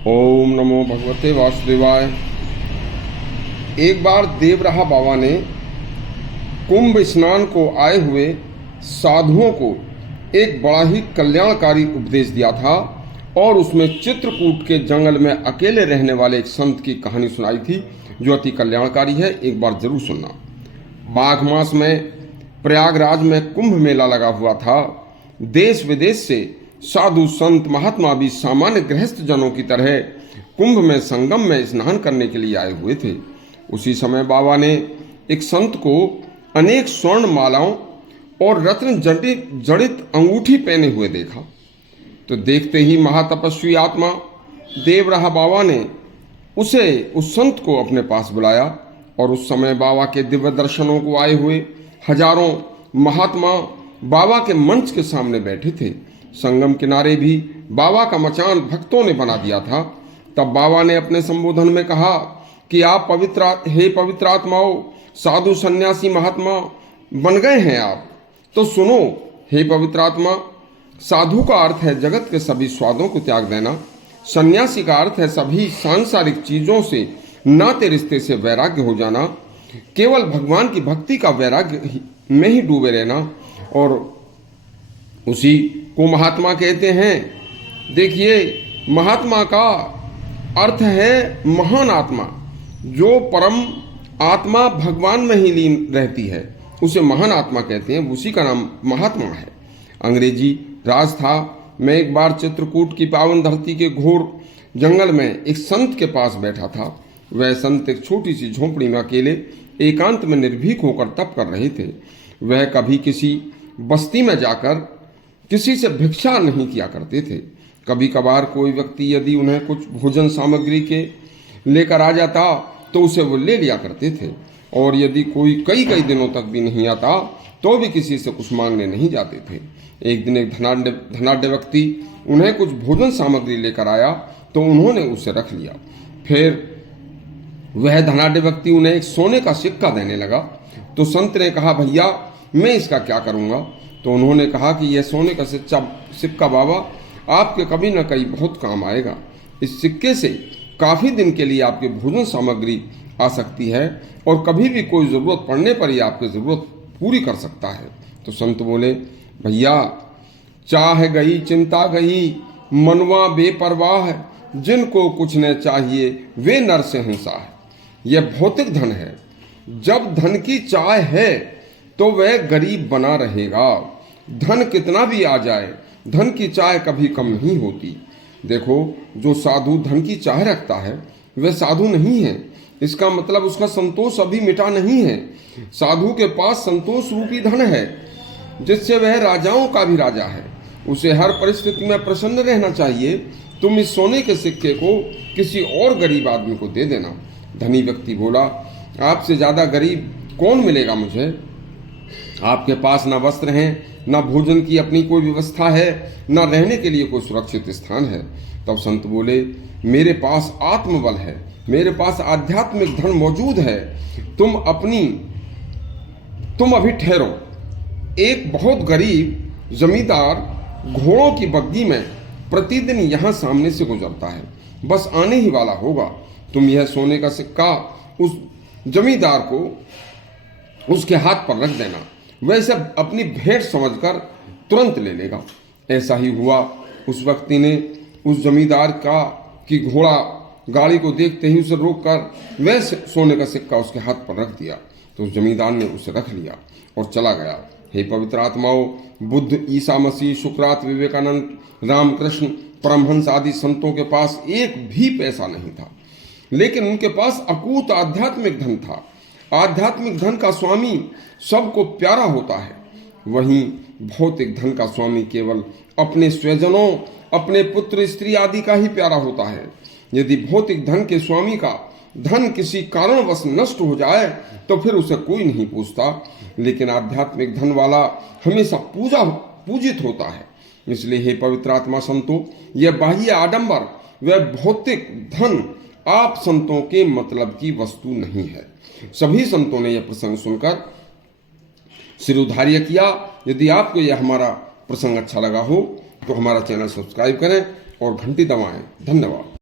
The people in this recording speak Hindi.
ओम नमो भगवते वासुदेवाय। एक बार देवराहा बाबा ने कुंभ स्नान को आए हुए साधुओं को एक बड़ा ही कल्याणकारी उपदेश दिया था और उसमें चित्रकूट के जंगल में अकेले रहने वाले एक संत की कहानी सुनाई थी जो अति कल्याणकारी है। एक बार जरूर सुनना। माघ मास में प्रयागराज में कुंभ मेला लगा हुआ था। देश विदेश से साधु संत महात्मा भी सामान्य गृहस्थ जनों की तरह कुंभ में संगम में स्नान करने के लिए आए हुए थे। उसी समय बाबा ने एक संत को अनेक स्वर्ण मालाओं और रत्न जड़ित अंगूठी पहने हुए देखा। तो देखते ही महातपस्वी आत्मा देवराहा बाबा ने उस संत को अपने पास बुलाया और उस समय बाबा के दिव्य दर्शनों को आए हुए हजारों महात्मा बाबा के मंच के सामने बैठे थे। संगम किनारे भी बाबा का मचान भक्तों ने बना दिया था। तब बाबा ने अपने संबोधन में कहा कि आप पवित्र आत्माओं, साधु सन्यासी महात्मा बन गए हैं आप। तो सुनो, हे पवित्र आत्मा, साधु का अर्थ है जगत के सभी स्वादों को त्याग देना। सन्यासी का अर्थ है सभी सांसारिक चीजों से नाते रिश्ते से वैराग्य हो जाना। केवल भगवान की भक्ति का वैराग्य में ही डूबे रहना, और उसी को महात्मा कहते हैं। देखिए, महात्मा का अर्थ है महान आत्मा। जो परम आत्मा भगवान में ही लीन रहती है उसे महान आत्मा कहते हैं, उसी का नाम महात्मा है। अंग्रेजी राज था। मैं एक बार चित्रकूट की पावन धरती के घोर जंगल में एक संत के पास बैठा था। वह संत एक छोटी सी झोंपड़ी में अकेले एकांत में निर्भीक होकर तप कर रहे थे। वह कभी किसी बस्ती में जाकर किसी से भिक्षा नहीं किया करते थे। कभी कभार कोई व्यक्ति यदि उन्हें कुछ भोजन सामग्री के लेकर आ जाता तो उसे वो ले लिया करते थे, और यदि कोई कई दिनों तक भी नहीं आता तो भी किसी से कुछ मांगने नहीं जाते थे। एक दिन एक धनाढ्य व्यक्ति उन्हें कुछ भोजन सामग्री लेकर आया तो उन्होंने उसे रख लिया। फिर वह धनाढ्य व्यक्ति उन्हें एक सोने का सिक्का देने लगा। तो संत ने कहा, भैया मैं इसका क्या करूंगा? तो उन्होंने कहा कि यह सोने का सिक्का बाबा आपके कभी न कभी बहुत काम आएगा। इस सिक्के से काफी दिन के लिए आपकी भोजन सामग्री आ सकती है और कभी भी कोई जरूरत पड़ने पर यह आपकी जरूरत पूरी कर सकता है। तो संत बोले, भैया चाह गई चिंता गई, मनवा बेपरवाह, जिनको कुछ न चाहिए वे नर से हिंसा है। यह भौतिक धन है। जब धन की चाह है तो वह गरीब बना रहेगा। धन कितना भी आ जाए, धन की चाह कभी कम नहीं होती। देखो, जो साधु धन की चाह रखता है वह साधु नहीं है। इसका मतलब उसका संतोष अभी मिटा नहीं है। साधु के पास संतोष रूपी धन है जिससे वह राजाओं का भी राजा है। उसे हर परिस्थिति में प्रसन्न रहना चाहिए। तुम इस सोने के सिक्के को किसी और गरीब आदमी को दे देना। धनी व्यक्ति बोला, आपसे ज्यादा गरीब कौन मिलेगा मुझे? आपके पास न वस्त्र हैं, न भोजन की अपनी कोई व्यवस्था है, न रहने के लिए कोई सुरक्षित स्थान है। तब संत बोले, मेरे पास आत्मबल है, मेरे पास आध्यात्मिक धन मौजूद है। तुम अभी ठहरो। एक बहुत गरीब जमींदार घोड़ों की बग्गी में प्रतिदिन यहाँ सामने से गुजरता है, बस आने ही वाला होगा। तुम यह सोने का सिक्का उस जमींदार को उसके हाथ पर रख देना। वह इसे अपनी भेंट समझकर तुरंत ले लेगा। ऐसा ही हुआ। उस व्यक्ति ने उस जमींदार की घोड़ा गाड़ी को देखते ही उसे रोककर वह सोने का सिक्का उसके हाथ पर रख दिया। तो उस जमींदार ने उसे रख लिया और चला गया। हे पवित्र आत्माओं, बुद्ध, ईसा मसीह, सुकरात, विवेकानंद, रामकृष्ण, परमहंस आदि संतों के पास एक भी पैसा नहीं था, लेकिन उनके पास अकूत आध्यात्मिक धन था। आध्यात्मिक धन का स्वामी सबको प्यारा होता है। वहीं भौतिक धन का स्वामी केवल अपने स्वजनों, अपने पुत्र स्त्री आदि का ही प्यारा होता है। यदि भौतिक धन के स्वामी का धन किसी कारणवश नष्ट हो जाए तो फिर उसे कोई नहीं पूछता, लेकिन आध्यात्मिक धन वाला हमेशा पूजित होता है। इसलिए हे पवित्र आत्मा संतों, यह बाह्य आडंबर वह भौतिक धन आप संतों के मतलब की वस्तु नहीं है। सभी संतों ने यह प्रसंग सुनकर सिरोधार्य किया। यदि आपको यह हमारा प्रसंग अच्छा लगा हो तो हमारा चैनल सब्सक्राइब करें और घंटी दबाएं। धन्यवाद।